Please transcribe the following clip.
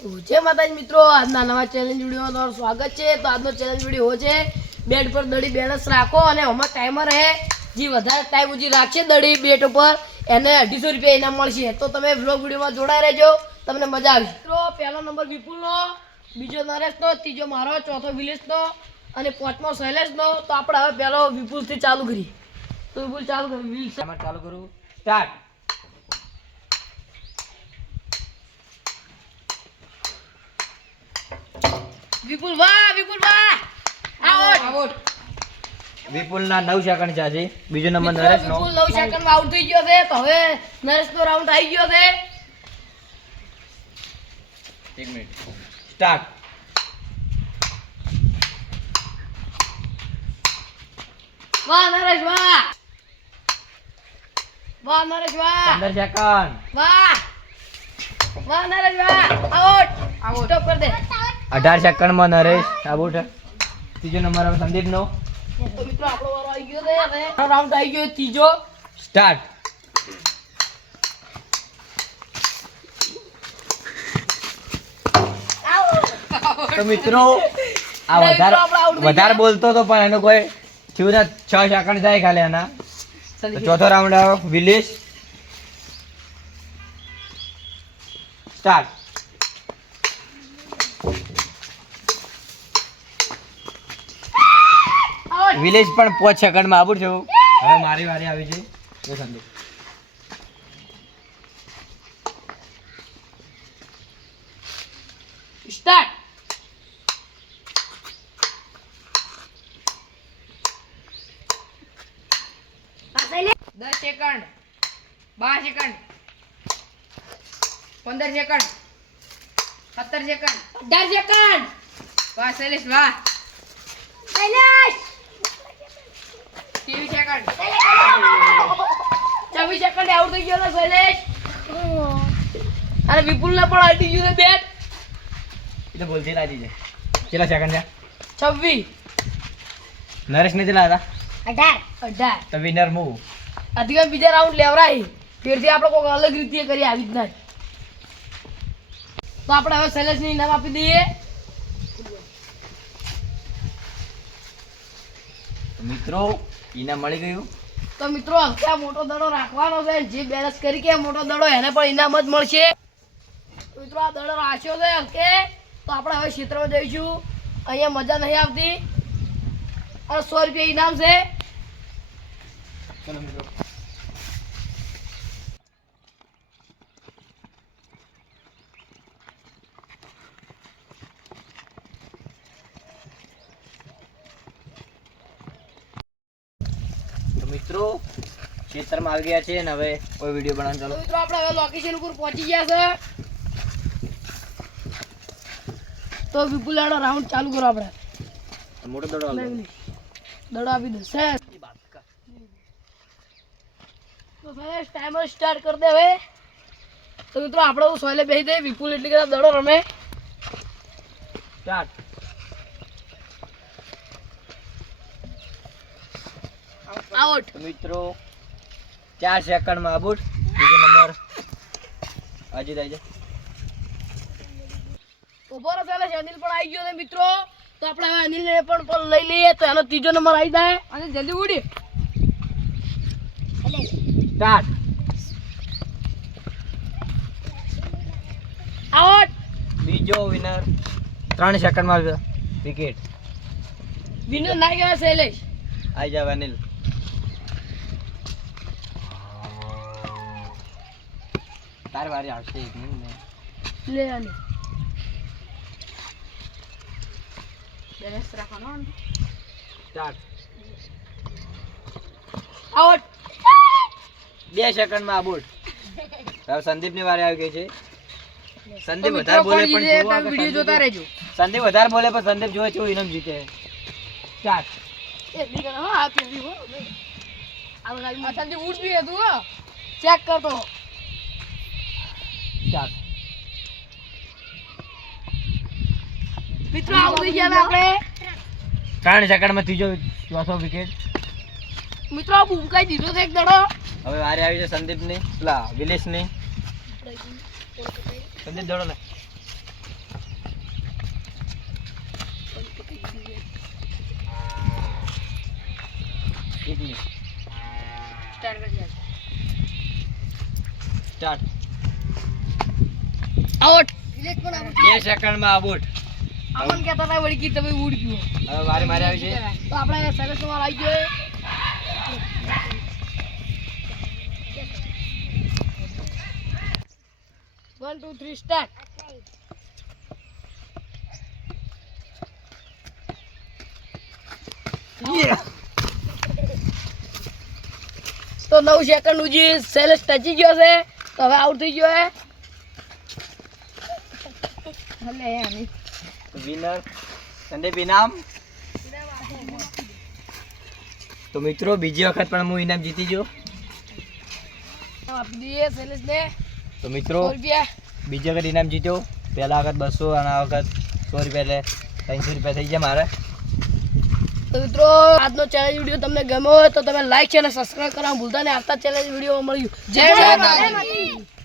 जय माताजी मित्रों, आज नवा चैलेंज वीडियो में તમારું સ્વાગત છે। તો આજનો ચેલેન્જ વિડિયો છે બેટ પર દડી બેલેન્સ રાખો અને હમણાં ટાઈમર હે જે વધારે ટાઈમ સુધી રાખશે દડી બેટ ઉપર એને 250 રૂપિયા ઇનામ મળશે। તો તમે વ્લોગ વિડિયોમાં જોડાઈ રહેજો, તમને મજા આવશે। મિત્રો પહેલો નંબર વિપુલનો, બીજો નરેશનો, ત્રીજો મારો, ચોથો વિલેશનો અને પાંચમો શૈલેશનો। તો આપણે હવે પહેલો વિપુલથી ચાલુ કરી। તો વિપુલ ચાલુ કર, વિલ ચાલુ કરું, સ્ટાર્ટ। વિપુલ વાહ આઉટ। વિપુલ ના 9 સેકન્ડ છે હજી। બીજો નંબર નરેશ નો। વિપુલ 9 સેકન્ડમાં આઉટ થઈ ગયો છે। તો હવે નરેશનો રાઉન્ડ આવી ગયો છે। 1 મિનિટ, સ્ટાર્ટ। વાહ નરેશ વાહ નરેશ વાહ 15 સેકન્ડ, વાહ નરેશ વાહ આઉટ સ્ટોપ કર દે। 18 સેકન્ડ માં નરેશ આઉટ। ત્રીજો નંબર હવે સંદીપ નો। તો મિત્રો આપણો વારો આવી ગયો છે અને રાઉન્ડ આવી ગયો ત્રીજો, સ્ટાર્ટ। તો મિત્રો આ વધારે બોલતો તો પણ એનો કોઈ થયું ને 6 સેકન્ડ જાય ખાલી એના। તો ચોથો રાઉન્ડ આવ્યો વિલેશ, સ્ટાર્ટ। વિલેશ પણ 5 સેકન્ડમાં આઉટ થયો। હવે મારી વારી આવી છે। જો Sandeep start. 10 second, 12 second, 15 second, 17 second, 18 second. વાહ શૈલેશ વાહ 23 સેકન્ડ, 24 સેકન્ડ આઉટ થઈ ગયો ને શૈલેશ। અને વિપુલ ને પણ આડી ગયું છે બેટ। એ તો બોલતી રાજી છે। કેટલા સેકન્ડ છે? 26, નરેશ ને કેટલા હતા? 18। તો વિનર હું। અધિકાર બીજા રાઉન્ડ લેવરાય ફેરથી આપણે કોઈ અલગ રીતે કરી આવી જ નહીં। તો આપણે હવે શૈલેષ ને ઇનામ આપી દઈએ। મિત્રો ઇનામ મળી ગયું। તો મિત્રો આ મોટો દડો રાખવાનો છે, જે બેલેન્સ કરી કે મોટો દડો એને પણ ઇનામ જ મળશે। તો મિત્રો આ દડો રાખ્યો છે કે તો આપણે હવે ક્ષેત્રમાં જઈશું। અહીંયા મજા નહીં આવતી અને 100 રૂપિયા ઇનામ છે। ચલો મિત્રો મિત્રો ખેતરમાં આવી ગયા છે ને હવે કોઈ વિડીયો બનાવવાનું ચાલો। તો મિત્રો આપણે હવે લોકેશન ઉપર પહોંચી ગયા છે। તો વિપુલાનો રાઉન્ડ ચાલુ કરો। આપણે મોટો દડો હાલો। દડો આપી દે છે। તો ભાઈ ટાઈમર સ્ટાર્ટ કરી દે હવે। તો મિત્રો આપણે સોયલે બેસી દે, વિપુલ એટલે કે દડો રમે। સ્ટાર્ટ। આઉટ। મિત્રો 4 સેકન્ડમાં આઉટ। બીજો નંબર અજીત આવી જાય। ઉભો રહો ચાલે, અનિલ પણ આવી ગયો છે મિત્રો। તો આપણે હવે અનિલને પણ લઈ લઈએ તો એનો ત્રીજો નંબર આવી જાય। અને જલ્દી ઉડી સ્ટાર્ટ। આઉટ। બીજો વિનર 3 સેકન્ડમાં વિકેટ। વિનર ના ગયો શૈલેષ। આવી જાવ અનિલ। તારી વારી આવશે એક મિનિટ। લે અનિલ બેલેન્સ રાખવાનો। સ્ટાર્ટ। આઉટ। 2 સેકન્ડમાં આઉટ। હવે સંદીપની વારી આવી ગઈ છે। સંદીપ વધારે બોલે પણ વિડિયો જોતા રહેજો। સંદીપ વધારે બોલે પણ સંદીપ જોવે છે ઇનામ જીતે। સ્ટાર્ટ। એ દીકરા હા આ પેલી હો આ ગાડી સંદીપ ઉઠ બી હતું હો, ચેક કરતો। સ્ટાર્ટ। મિત્રો આઉટ થઈ ગયા આપણે। 3 સેકન્ડમાં ત્રીજો ચોથો વિકેટ। મિત્રો આ બૂમકાઈ દીધો છે એક દડો। હવે વારી આવી છે સંદીપની, પેલા વિલેશની। સંદીપ દડો લે। મિનિટ સ્ટાર્ટ કરી સ્ટાર્ટ આઉટ 2 સેકન્ડમાં આઉટ. અમન કહેતા હતા વળી કે તમે ઉડ ગયો હવે વારે મારે આવી છે. તો આપણે સરસ માં આવી ગયો 1 2 3 સ્ટાર્ટ. તો 9 સેકન્ડ ઉજી સેલેસ ટચી ગયો છે તો હવે આઉટ થઈ ગયો હે. વિનર સંદીપ ઇનામ. તો મિત્રો બીજી વખત પણ હું ઇનામ જીતી ગયો. આપી દઈએ સેલેસ ને તો મિત્રો 100 રૂપિયા. બીજી વખત ઇનામ જીત્યો. પહેલા વખત 200 અને આ વખત 100 રૂપિયા એટલે 300 રૂપિયા થઈ ગયા મારે. તો મિત્રો આજનો ચેલેન્જ વિડીયો તમને ગમ્યો હોય તો તમે લાઈક છે અને સબસ્ક્રાઇબ કરવાનું ભૂલતા નહીં. આવતા ચેલેન્જ વિડીયો મળ્યું. જય માતાજી.